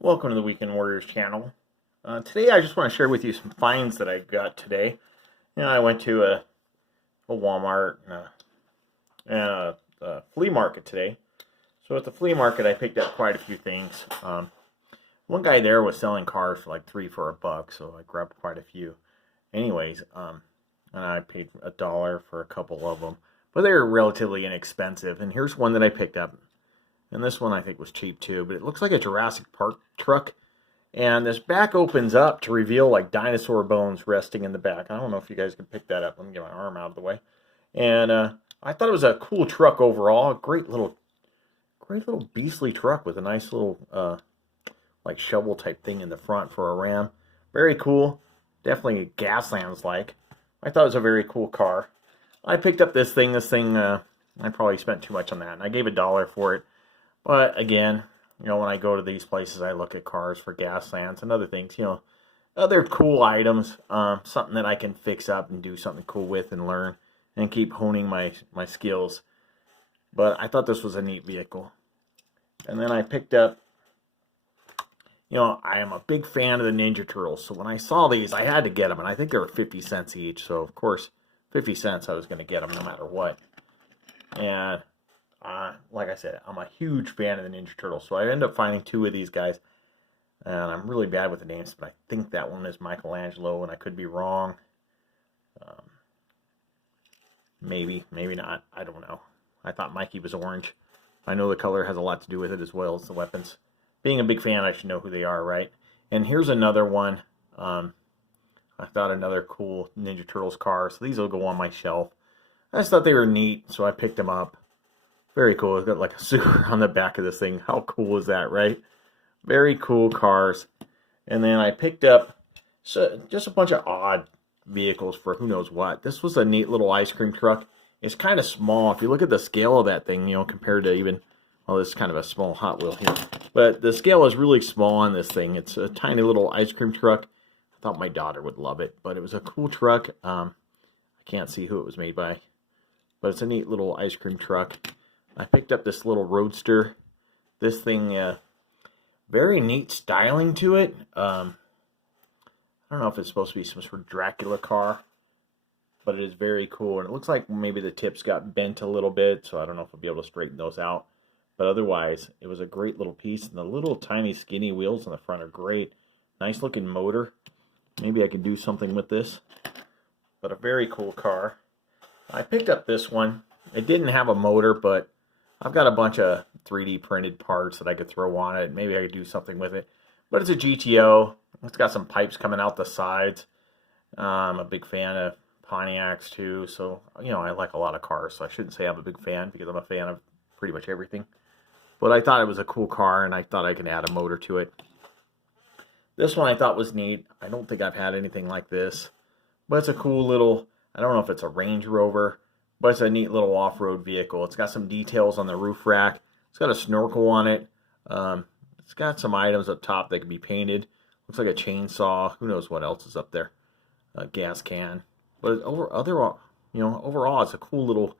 Welcome to the Weekend Warriors channel. Today I just want to share with you some finds that I got today. I went to a Walmart and a flea market today. So at the flea market I picked up quite a few things. One guy there was selling cars for like $3 for $1, so I grabbed quite a few. Anyways, and I paid $1 for a couple of them. But they were relatively inexpensive. And here's one that I picked up. And this one I think was cheap too, but it looks like a Jurassic Park truck. And this back opens up to reveal like dinosaur bones resting in the back. I don't know if you guys can pick that up. Let me get my arm out of the way. And I thought it was a cool truck overall. Great little beastly truck with a nice little like shovel type thing in the front for a ram. Very cool. Definitely Gaslands like. I thought it was a very cool car. I picked up this thing. I probably spent too much on that. And I gave $1 for it. But again, when I go to these places, I look at cars for Gaslands and other things, other cool items, something that I can fix up and do something cool with and learn and keep honing my skills. But I thought this was a neat vehicle. And then I picked up, I am a big fan of the Ninja Turtles. So when I saw these, I had to get them. And I think they were 50 cents each. So, of course, 50 cents I was going to get them no matter what. And like I said, I'm a huge fan of the Ninja Turtles, so I ended up finding 2 of these guys, and I'm really bad with the names, but I think that one is Michelangelo, and I could be wrong. Maybe not. I don't know. I thought Mikey was orange. I know the color has a lot to do with it as well as the weapons. Being a big fan, I should know who they are, right? And here's another one. I thought another cool Ninja Turtles car, so these will go on my shelf. I just thought they were neat, so I picked them up. Very cool. It's got like a sewer on the back of this thing. How cool is that, right? Very cool cars. And then I picked up just a bunch of odd vehicles for who knows what. This was a neat little ice cream truck. It's kind of small. If you look at the scale of that thing, compared to even, well, this is kind of a small Hot Wheel here. But the scale is really small on this thing. It's a tiny little ice cream truck. I thought my daughter would love it. But it was a cool truck. I can't see who it was made by. But it's a neat little ice cream truck. I picked up this little roadster. This thing, very neat styling to it. I don't know if it's supposed to be some sort of Dracula car, but it is very cool. And it looks like maybe the tips got bent a little bit, so I don't know if I'll be able to straighten those out. But otherwise, it was a great little piece. And the little tiny skinny wheels on the front are great. Nice looking motor. Maybe I could do something with this. But a very cool car. I picked up this one. It didn't have a motor, but I've got a bunch of 3D printed parts that I could throw on it. Maybe I could do something with it. But it's a GTO. It's got some pipes coming out the sides. I'm a big fan of Pontiacs too. So, I like a lot of cars. So I shouldn't say I'm a big fan because I'm a fan of pretty much everything. But I thought it was a cool car and I thought I could add a motor to it. This one I thought was neat. I don't think I've had anything like this. But it's a cool little, I don't know if it's a Range Rover. But it's a neat little off-road vehicle. It's got some details on the roof rack. It's got a snorkel on it. It's got some items up top that can be painted. Looks like a chainsaw. Who knows what else is up there? A gas can. But overall, it's a cool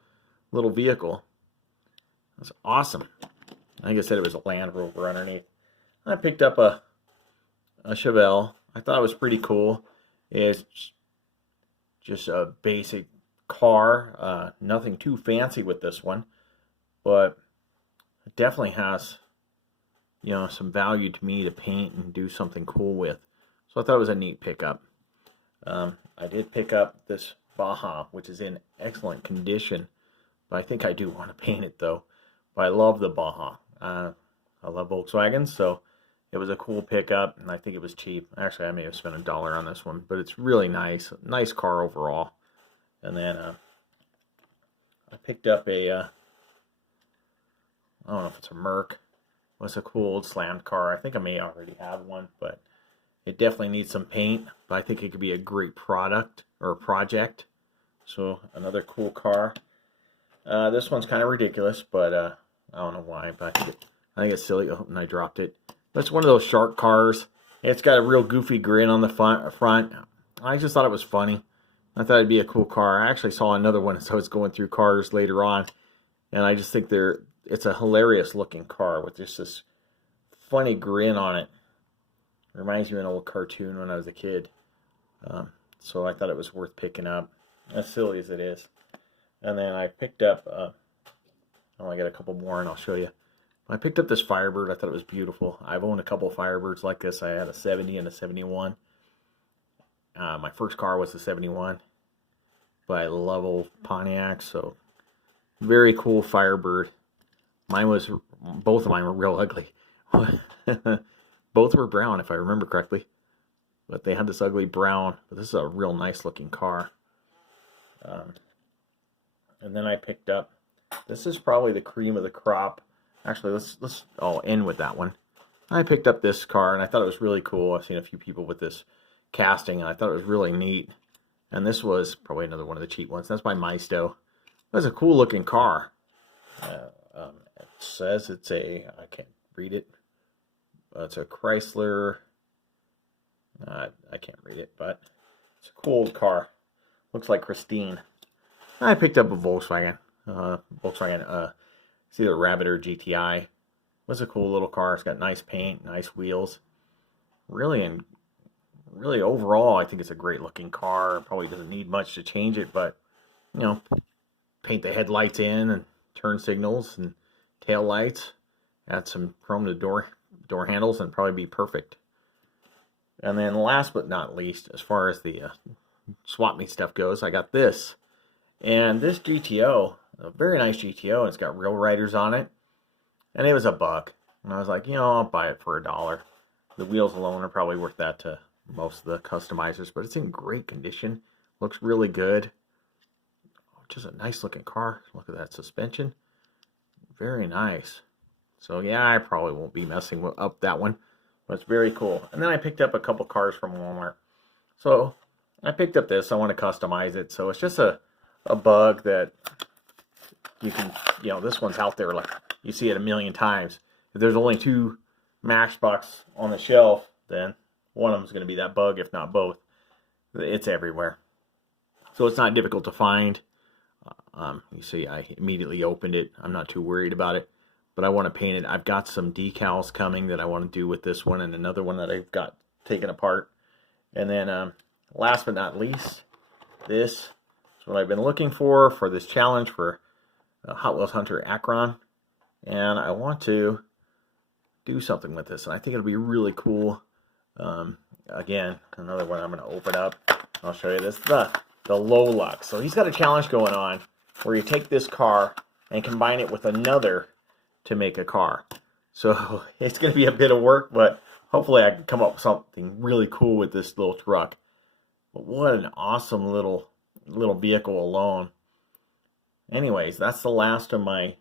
little vehicle. It's awesome. Like I said, it was a Land Rover underneath. I picked up a Chevelle. I thought it was pretty cool. It's just a basic car, nothing too fancy with this one, but it definitely has some value to me to paint and do something cool with. So I thought it was a neat pickup. I did pick up this Baja, which is in excellent condition, but I think I do want to paint it though. But I love the Baja. I love Volkswagen, so it was a cool pickup, and I think it was cheap. Actually, I may have spent $1 on this one, but it's really nice car overall. And then I picked up a, I don't know if it's a Merc. It's a cool old slammed car. I think I may already have one, but it definitely needs some paint. But I think it could be a great product or project. So another cool car. This one's kind of ridiculous, but I don't know why. But I think it's silly. Oh, and I dropped it. But it's one of those shark cars. It's got a real goofy grin on the front. I just thought it was funny. I thought it'd be a cool car. I actually saw another one as I was going through cars later on. And I just think it's a hilarious looking car with just this funny grin on it. Reminds me of an old cartoon when I was a kid. So I thought it was worth picking up, as silly as it is. And then I picked up, I got a couple more and I'll show you. I picked up this Firebird. I thought it was beautiful. I've owned a couple of Firebirds like this. I had a 70 and a 71. My first car was the 71. But I love old Pontiacs, so very cool Firebird. Both of mine were real ugly. Both were brown, if I remember correctly. But they had this ugly brown. But this is a real nice looking car. And then I picked up, this is probably the cream of the crop. Actually, I'll end with that one. I picked up this car, and I thought it was really cool. I've seen a few people with this casting, and I thought it was really neat. And this was probably another one of the cheap ones. That's my Maisto. That's a cool looking car. It says it's I can't read it. It's a Chrysler. I can't read it, but it's a cool car. Looks like Christine. I picked up a Volkswagen. It's either a Rabbit or GTI. It was a cool little car. It's got nice paint, nice wheels. Really overall, I think it's a great looking car. It probably doesn't need much to change it, but you know, paint the headlights in and turn signals and tail lights. Add some chrome to door handles and probably be perfect. And then last but not least, as far as the swap meet stuff goes, I got this. And this GTO, a very nice GTO, and it's got real riders on it. And it was $1. And I was like, I'll buy it for $1. The wheels alone are probably worth that to most of the customizers, but it's in great condition. Looks really good. Just a nice looking car. Look at that suspension. Very nice. So yeah, I probably won't be messing up that one, but it's very cool. And then I picked up a couple cars from Walmart. So I picked up this. I want to customize it. So it's just a bug that you can, this one's out there, like you see it a million times. If there's only 2 Matchbox on the shelf, then one of them is going to be that bug, if not both. It's everywhere. So it's not difficult to find. You see, I immediately opened it. I'm not too worried about it, but I want to paint it. I've got some decals coming that I want to do with this one and another one that I've got taken apart. And then last but not least, this is what I've been looking for this challenge for Hot Wheels Hunter Akron. And I want to do something with this, and I think it'll be really cool. Again, another one I'm going to open up. I'll show you this, the Lolux. So he's got a challenge going on where you take this car and combine it with another to make a car. So it's going to be a bit of work, but hopefully I can come up with something really cool with this little truck. But what an awesome little vehicle alone. Anyways, that's the last of my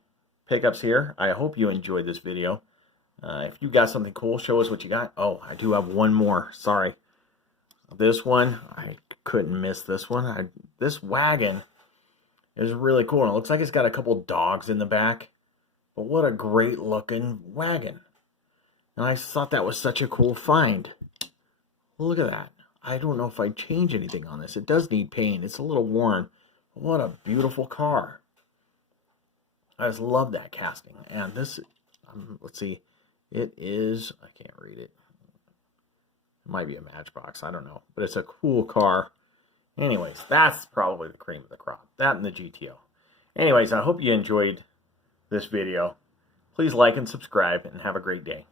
pickups here. I hope you enjoyed this video. If you got something cool, show us what you got. Oh, I do have one more. Sorry. This one, I couldn't miss this one. This wagon is really cool. And it looks like it's got a couple dogs in the back. But what a great looking wagon. And I thought that was such a cool find. Look at that. I don't know if I'd change anything on this. It does need paint. It's a little worn. But what a beautiful car. I just love that casting. And this, let's see. It is, I can't read it. It might be a Matchbox, I don't know. But it's a cool car. Anyways, that's probably the cream of the crop. That and the GTO. Anyways, I hope you enjoyed this video. Please like and subscribe and have a great day.